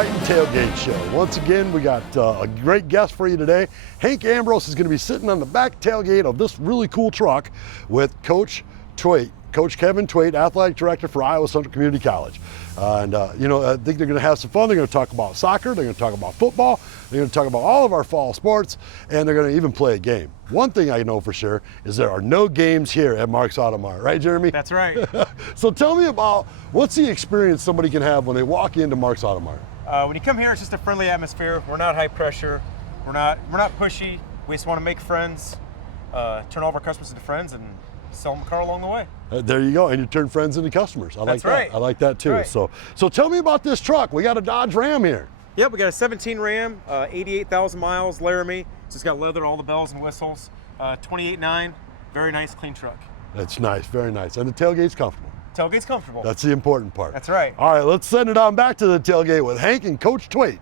Triton Tailgate Show. Once again, we got a great guest for you today. Hank Ambrose is going to be sitting on the back tailgate of this really cool truck with Coach Twait, Coach Kevin Twait, Athletic Director for Iowa Central Community College. I think they're going to have some fun. They're going to talk about soccer, they're going to talk about football, they're going to talk about all of our fall sports, and they're going to even play a game. One thing I know for sure is there are no games here at Mark's Auto Mart, right, Jeremy? That's right. So tell me about what's the experience somebody can have when they walk into Mark's Auto Mart? When you come here, it's just a friendly atmosphere. We're not high pressure. We're not pushy. We just want to make friends, turn all of our customers into friends, and sell them a car along the way. There you go, and you turn friends into customers. I like that. Right. I like that too. Right. So tell me about this truck. We got a Dodge Ram here. Yep, we got a 17 Ram, 88,000 miles, Laramie. It's just got leather, all the bells and whistles. 28.9, very nice, clean truck. That's nice, very nice. And the tailgate's comfortable. Tailgate's comfortable. That's the important part. That's right. All right, let's send it on back to the tailgate with Hank and Coach Twait.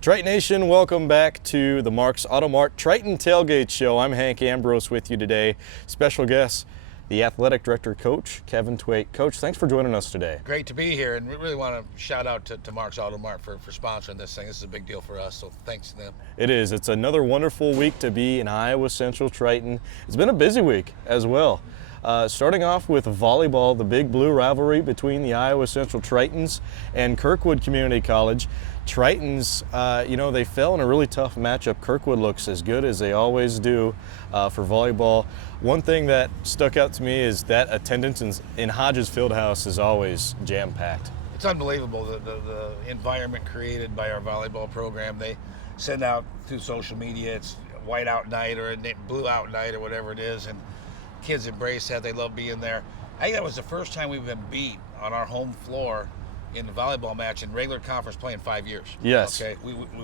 Triton Nation, welcome back to the Mark's Auto Mart Triton Tailgate Show. I'm Hank Ambrose with you today. Special guest, the Athletic Director Coach, Kevin Twait. Coach, thanks for joining us today. Great to be here, and we really want to shout out to Mark's Auto Mart for sponsoring this thing. This is a big deal for us, so thanks to them. It is. It's another wonderful week to be in Iowa Central Triton. It's been a busy week as well. Starting off with volleyball, the Big Blue rivalry between the Iowa Central Tritons and Kirkwood Community College. Tritons, they fell in a really tough matchup. Kirkwood looks as good as they always do for volleyball. One thing that stuck out to me is that attendance in Hodges Fieldhouse is always jam-packed. It's unbelievable, the environment created by our volleyball program. They send out through social media, it's white out night or blue out night or whatever it is, and kids embrace that. They love being there. I think that was the first time we've been beat on our home floor in the volleyball match in regular conference play in 5 years. Yes. Okay.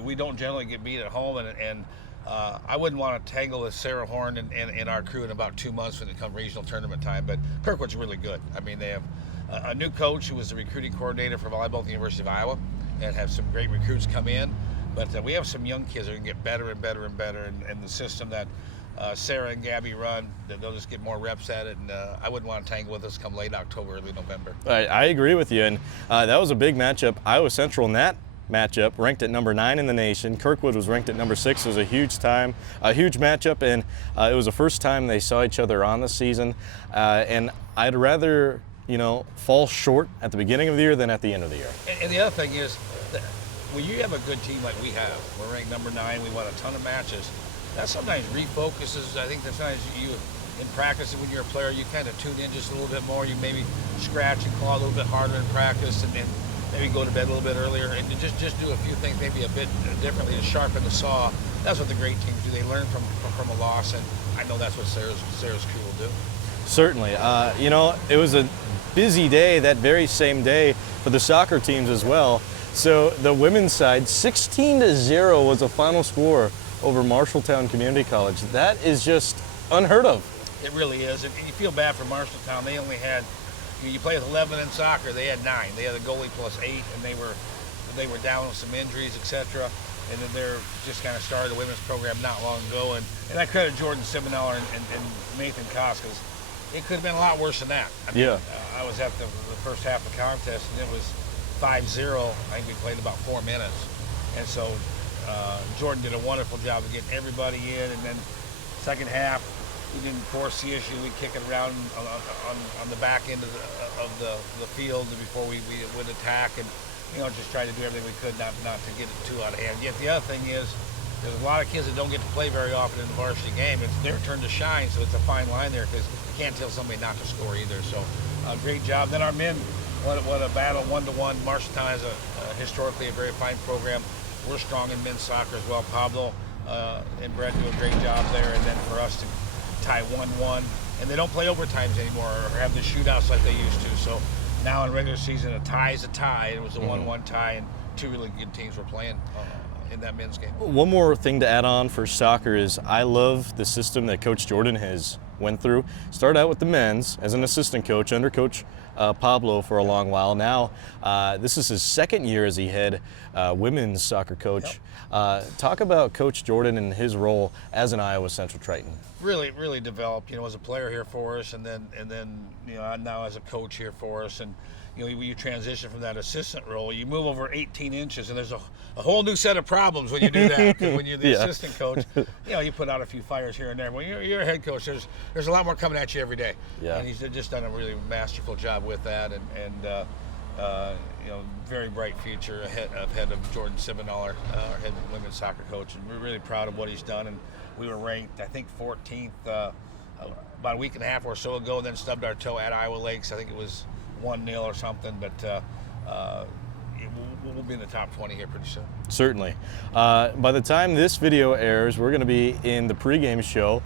We don't generally get beat at home, and I wouldn't want to tangle with Sarah Horn and our crew in about 2 months when it comes regional tournament time. But Kirkwood's really good. I mean, they have a new coach who was the recruiting coordinator for volleyball at the University of Iowa, and have some great recruits come in. But we have some young kids that can get better and better and better, and the system that Sarah and Gabby run, they'll just get more reps at it, and I wouldn't want to tangle with us come late October, early November. I agree with you, and that was a big matchup. Iowa Central in that matchup ranked at number 9 in the nation. Kirkwood was ranked at number 6. It was a huge matchup, and it was the first time they saw each other on the season. And I'd rather, fall short at the beginning of the year than at the end of the year. And the other thing is, that when you have a good team like we have, we're ranked number 9, we won a ton of matches. That sometimes refocuses. I think that sometimes you, in practice, when you're a player, you kind of tune in just a little bit more. You maybe scratch and claw a little bit harder in practice, and then maybe go to bed a little bit earlier, and just do a few things maybe a bit differently to sharpen the saw. That's what the great teams do. They learn from a loss, and I know that's what Sarah's crew will do. Certainly. It was a busy day that very same day for the soccer teams as well. So the women's side, 16-0 was the final score over Marshalltown Community College. That is just unheard of. It really is. And you feel bad for Marshalltown. They only had, you play with 11 in soccer, they had 9. They had a goalie plus 8, and they were down with some injuries, etc. And then they're just kind of started a women's program not long ago. And I credit Jordan Simonell and Nathan Koss, because it could have been a lot worse than that. I was at the first half of the contest, and it was 5-0. I think we played about 4 minutes. And so Jordan did a wonderful job of getting everybody in, and then second half, we didn't force the issue. We kick it around on the back end of the field before we would attack, and just try to do everything we could not to get it too out of hand. Yet the other thing is, there's a lot of kids that don't get to play very often in the varsity game. It's their turn to shine, so it's a fine line there, because you can't tell somebody not to score either. So great job. Then our men, what a battle, 1-to-1. Marshalltown has historically a very fine program. We're strong in men's soccer as well. Pablo and Brett do a great job there. And then for us to tie 1-1, and they don't play overtimes anymore or have the shootouts like they used to. So now in regular season, a tie is a tie. It was a 1-1 tie, and 2 really good teams were playing in that men's game. One more thing to add on for soccer is I love the system that Coach Jordan has went through. Started out with the men's as an assistant coach under Coach Pablo for a long while. Now this is his second year as he head women's soccer coach. Yep. Talk about Coach Jordan and his role as an Iowa Central Triton. Really developed, as a player here for us, and then now as a coach here for us. And when you transition from that assistant role, you move over 18 inches, and there's a whole new set of problems when you do that. 'Cause when you're the assistant coach, you put out a few fires here and there. When you're a head coach, there's a lot more coming at you every day. Yeah. And he's just done a really masterful job with that, and very bright future ahead of Jordan Sibenall, our head women's soccer coach. And we're really proud of what he's done. And we were ranked, I think, 14th about a week and a half or so ago, and then stubbed our toe at Iowa Lakes. I think it was 1-0 or something, but we'll be in the top 20 here pretty soon. Certainly. By the time this video airs, we're going to be in the pregame show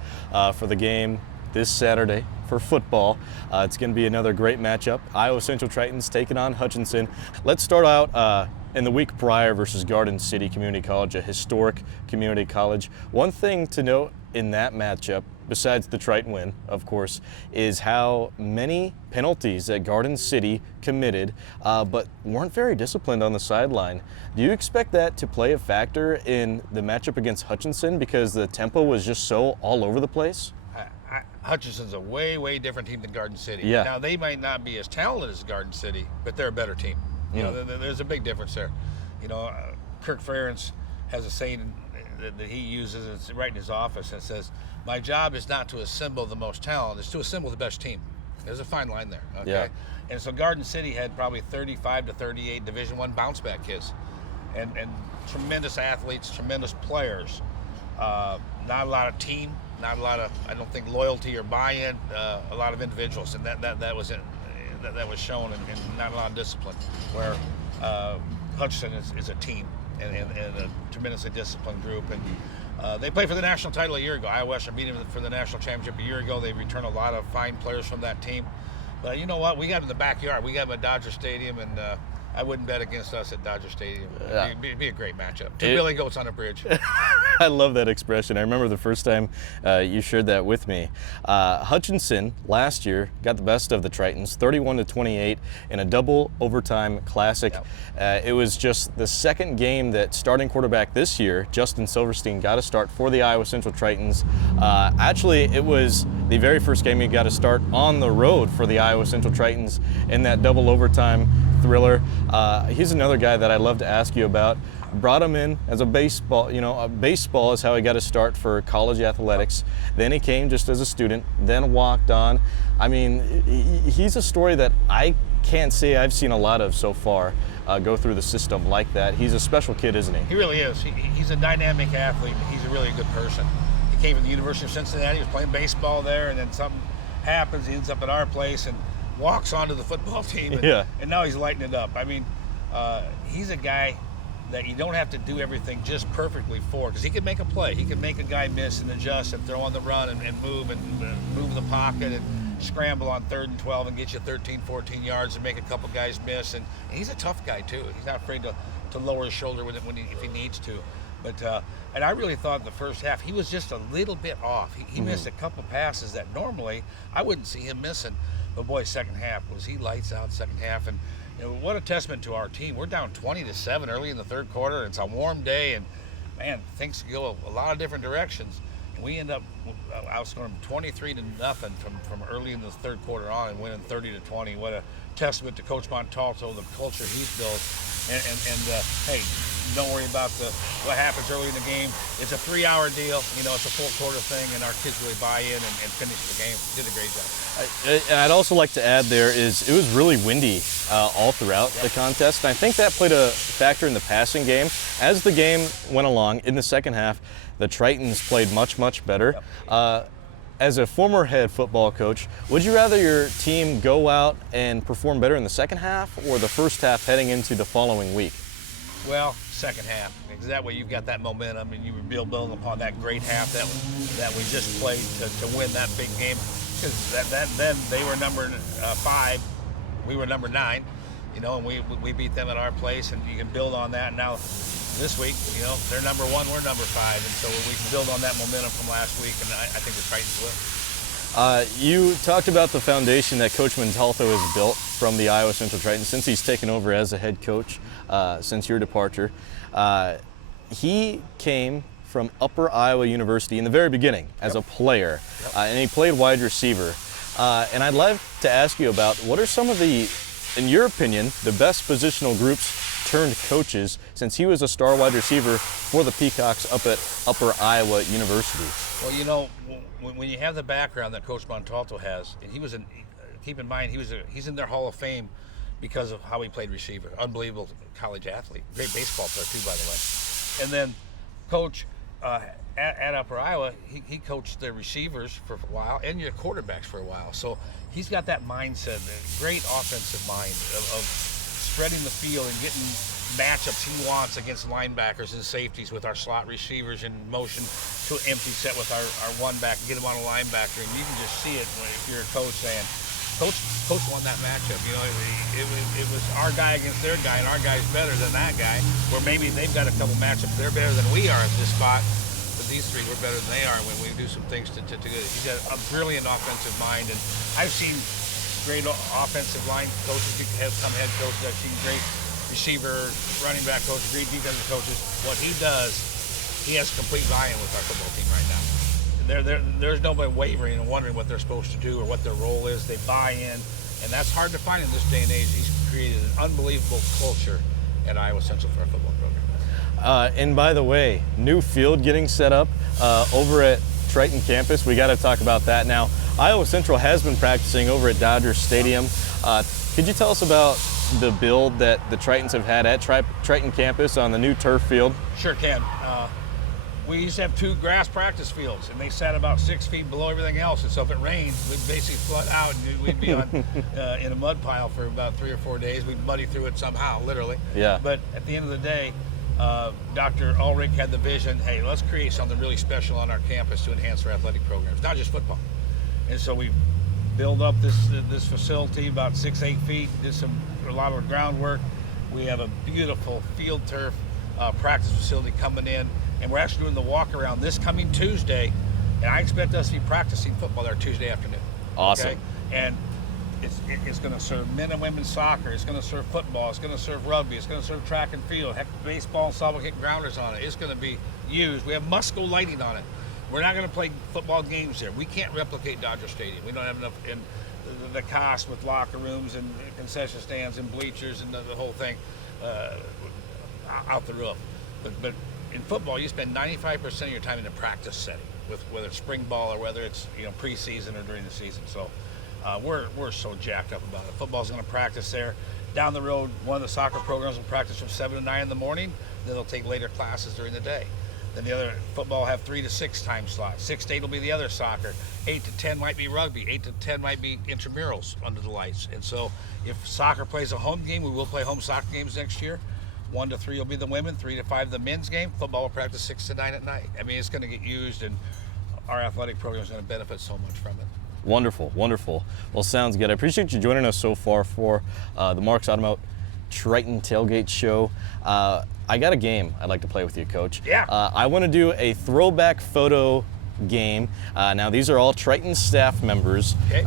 for the game this Saturday for football. It's going to be another great matchup. Iowa Central Tritons taking on Hutchinson. Let's start out in the week prior versus Garden City Community College, a historic community college. One thing to note in that matchup, besides the Triton win, of course, is how many penalties that Garden City committed, but weren't very disciplined on the sideline. Do you expect that to play a factor in the matchup against Hutchinson because the tempo was just so all over the place? Hutchinson's a way, way different team than Garden City. Yeah. Now, they might not be as talented as Garden City, but they're a better team. There's a big difference there. Kirk Ferentz has a saying that he uses, it's right in his office, and it says, "My job is not to assemble the most talent, it's to assemble the best team." There's a fine line there, okay? Yeah. And so Garden City had probably 35 to 38 Division I bounce back kids, and tremendous athletes, tremendous players. Not a lot of team, not a lot of, I don't think, loyalty or buy-in. A lot of individuals, and that was it. That was shown, and not a lot of discipline. Where Hutchinson is a team and a tremendously disciplined group, and they played for the national title a year ago. Iowa Western beat them for the national championship a year ago. They returned a lot of fine players from that team. But you know what? We got them in the backyard. We got them at Dodger Stadium, and I wouldn't bet against us at Dodger Stadium. It'd be a great matchup. Two Billy Goats on a bridge. I love that expression. I remember the first time you shared that with me. Hutchinson last year got the best of the Tritons, 31-28 in a double overtime classic. Yep. It was just the second game that starting quarterback this year, Justin Silverstein, got a start for the Iowa Central Tritons. Actually, it was the very first game he got a start on the road for the Iowa Central Tritons in that double overtime thriller. He's another guy that I'd love to ask you about. Brought him in as a baseball, baseball is how he got his start for college athletics. Then he came just as a student, then walked on. I mean, he's a story that I can't say I've seen a lot of so far go through the system like that. He's a special kid, isn't he? He really is. He's a dynamic athlete. He's a really good person. He came from the University of Cincinnati. He was playing baseball there, and then something happens. He ends up at our place and walks onto the football team, and now he's lighting it up. I mean, he's a guy that you don't have to do everything just perfectly for, because he can make a play. He can make a guy miss and adjust and throw on the run and move the pocket and scramble on 3rd and 12 and get you 13, 14 yards and make a couple guys miss. And he's a tough guy too. He's not afraid to lower his shoulder if he needs to. But and I really thought in the first half he was just a little bit off. He missed a couple passes that normally I wouldn't see him missing. But boy, second half was he lights out second half. And what a testament to our team. We're down 20-7 early in the third quarter. It's a warm day, and man, things go a lot of different directions. And we end up outscoring them 23-0 from early in the third quarter on and winning 30-20. What a testament to Coach Montalto, the culture he's built. And hey, don't worry about what happens early in the game. It's a 3-hour deal. It's a full quarter thing, and our kids really buy in and finish the game. Did a great job. And I'd also like to add there is it was really windy all throughout the contest. And I think that played a factor in the passing game. As the game went along in the second half, the Tritons played much, much better. Yep. As a former head football coach, would you rather your team go out and perform better in the second half or the first half heading into the following week? Well, second half, because that way you've got that momentum and you build upon that great half that we just played to win that big game. Because then they were number 5, we were number 9, and we beat them at our place, and you can build on that. And now this week, they're number 1, we're number 5, and so we can build on that momentum from last week, and I think the Titans will. You talked about the foundation that Coach Montalto has built from the Iowa Central Tritons since he's taken over as a head coach since your departure. He came from Upper Iowa University in the very beginning as a player, and he played wide receiver. And I'd love to ask you about what are some of the in your opinion, the best positional groups turned coaches, since he was a star wide receiver for the Peacocks up at Upper Iowa University? Well, you know, when you have the background that Coach Montalto has, and keep in mind, he's in their Hall of Fame because of how he played receiver. Unbelievable college athlete. Great baseball player too, by the way. And then Coach at Upper Iowa, he coached their receivers for a while and your quarterbacks for a while. So he's got that mindset, a great offensive mind of spreading the field and getting matchups he wants against linebackers and safeties with our slot receivers in motion to an empty set with our one back, get him on a linebacker. And you can just see it if you're a coach saying, Coach won that matchup. You know, it was our guy against their guy, and our guy's better than that guy. Where maybe they've got a couple matchups they're better than we are at this spot, but these three we're better than they are when we do some things to get it. He's got a brilliant offensive mind, and I've seen great offensive line coaches become head coaches. I've seen great receiver, running back coaches, great defensive coaches. What he does, he has complete buy-in with our football team right now. There's nobody wavering and wondering what they're supposed to do or what their role is. They buy in, and that's hard to find in this day and age. He's created an unbelievable culture at Iowa Central for our football program. And by the way, new field getting set up over at Triton campus. We got to talk about that now. Iowa Central has been practicing over at Dodger Stadium. Could you tell us about the build that the Tritons have had at Triton campus on the new turf field? Sure can. We used to have 2 grass practice fields, and they sat about 6 feet below everything else. And so if it rained, we'd basically flood out, and we'd be in a mud pile for about 3 or 4 days. We'd muddy through it somehow, literally. Yeah. But at the end of the day, Dr. Ulrich had the vision, hey, let's create something really special on our campus to enhance our athletic programs, not just football. And so we built up this facility about 6-8 feet, did a lot of groundwork. We have a beautiful field turf practice facility coming in, and we're actually doing the walk around this coming Tuesday, and I expect us to be practicing football there Tuesday afternoon. Awesome. Okay? And it's going to serve men and women's soccer. It's going to serve football. It's going to serve rugby. It's going to serve track and field. Heck, baseball and softball hit grounders on it. It's going to be used. We have Musco lighting on it. We're not going to play football games there. We can't replicate Dodger Stadium. We don't have enough in the cost with locker rooms and concession stands and bleachers and the whole thing out the roof. But in football, you spend 95% of your time in a practice setting, with whether it's spring ball or whether it's preseason or during the season. So we're so jacked up about it. Football's going to practice there. Down the road, one of the soccer programs will practice from 7 to 9 in the morning. Then they'll take later classes during the day. Then the other football will have 3 to 6 time slots. 6 to 8 will be the other soccer. 8 to 10 might be rugby. 8 to 10 might be intramurals under the lights. And so if soccer plays a home game, we will play home soccer games next year. 1 to 3 will be the women, 3 to 5 the men's game. Football will practice 6 to 9 at night. I mean, it's going to get used, and our athletic program is going to benefit so much from it. Wonderful, wonderful. Well, sounds good. I appreciate you joining us so far for the Marks Auto Mart Triton Tailgate Show. I got a game I'd like to play with you, Coach. Yeah. I want to do a throwback photo game. Now, these are all Triton staff members. Okay.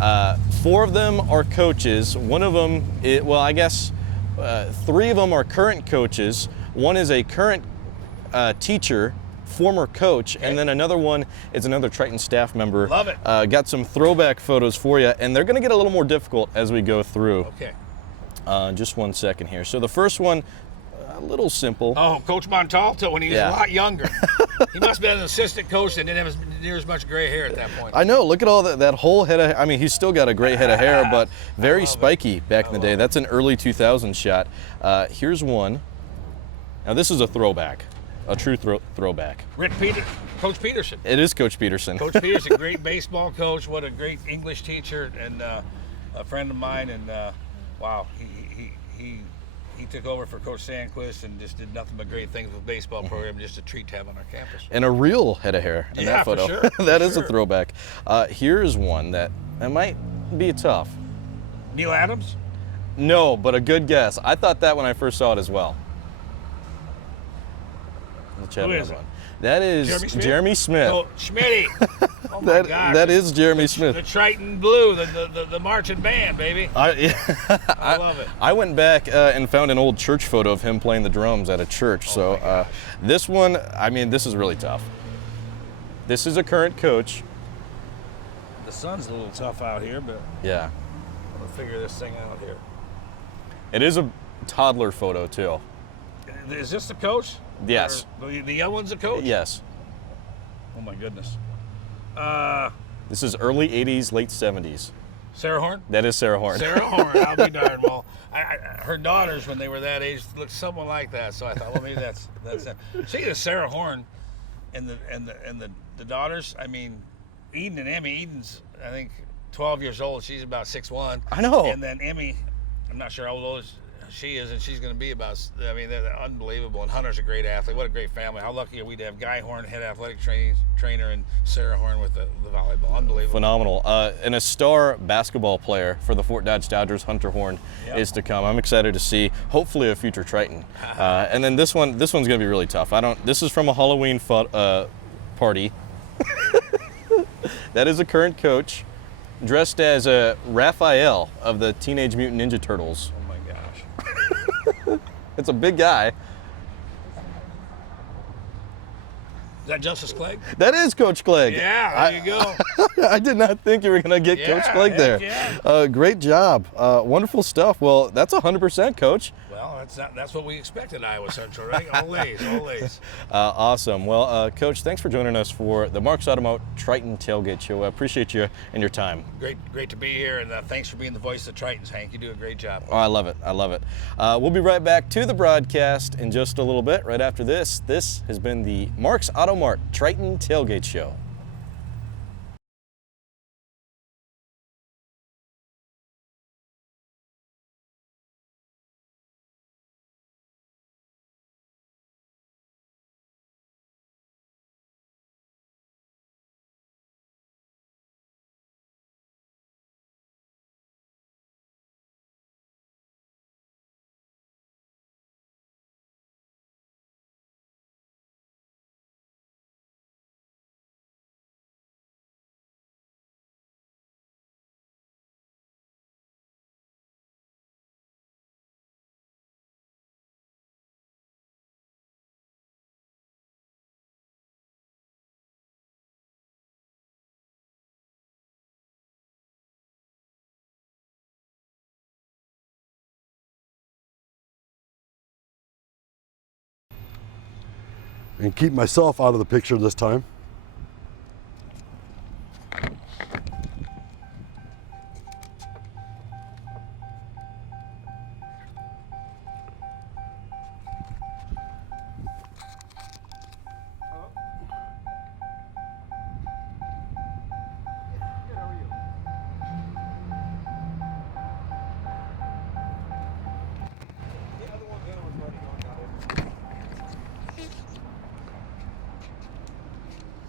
4 of them are coaches. One of them, 3 of them are current coaches. One is a current teacher, former coach, okay. and then another one is another Triton staff member. Love it. Got some throwback photos for you, and they're going to get a little more difficult as we go through. Okay. Just one second here. So the first one, a little simple. Oh, Coach Montalto when he was Yeah. a lot younger. He must have been an assistant coach and didn't have near as much gray hair at that point. I know, look at all that whole head of, I mean, he's still got a great head of hair, but very spiky back in the day. That's an early 2000 shot. Here's one. Now this is a throwback, a true throwback. Coach Peterson. It is Coach Peterson. Coach Peterson, great baseball coach. What a great English teacher, and a friend of mine. And wow, he took over for Coach Sandquist and just did nothing but great things with the baseball program. Just a treat to have on our campus. And a real head of hair in that photo. For sure. That is a throwback. Here's one that might be tough. Neil Adams? No, but a good guess. I thought that when I first saw it as well. Who is it? That is Jeremy Smith. Oh, Schmitty. Oh my gosh. That is Jeremy Smith. The Triton Blue, the marching band, baby. I love it. I went back and found an old church photo of him playing the drums at a church. So this one, I mean, this is really tough. This is a current coach. The sun's a little tough out here, but Yeah. we'll figure this thing out here. It is a toddler photo too. Is this the coach? Yes. Or the young one's the coach? Yes. Oh my goodness. This is early 80s, late 70s. Sarah Horn? That is Sarah Horn. Sarah Horn, I'll be darned. Well, her daughters, when they were that age, looked somewhat like that. So I thought, well, maybe that's it. Speaking of Sarah Horn and the daughters, I mean, Eden and Emmy. Eden's, I think, 12 years old. She's about 6'1". I know. And then Emmy, I'm not sure how old she is, and she's going to be about, I mean, they're unbelievable. And Hunter's a great athlete. What a great family. How lucky are we to have Guy Horn, head athletic trainer, and Sarah Horn with the volleyball. Unbelievable. Phenomenal. And a star basketball player for the Fort Dodge Dodgers, Hunter Horn, is to come. I'm excited to see, hopefully, a future Triton. And then this one's going to be really tough. This is from a Halloween party. That is a current coach dressed as a Raphael of the Teenage Mutant Ninja Turtles. Oh my gosh. It's a big guy. Is that Justice Clegg? That is Coach Clegg. Yeah, there you go. I did not think you were going to get Coach Clegg there. Yeah. Great job. Wonderful stuff. Well, that's 100%, Coach. Well, that's what we expect at Iowa Central, right? Always. Awesome. Well, Coach, thanks for joining us for the Mark's Auto Mart Triton Tailgate Show. I appreciate you and your time. Great to be here, and thanks for being the voice of the Tritons, Hank. You do a great job. Oh, I love it. We'll be right back to the broadcast in just a little bit. Right after this, this has been the Mark's Auto Mart Triton Tailgate Show. And keep myself out of the picture this time.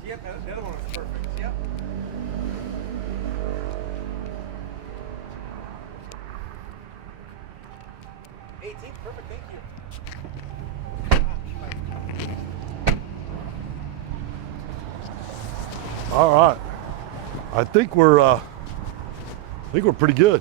Yep, the other one was perfect. Yep. 18, perfect, thank you. All right. I think we're pretty good.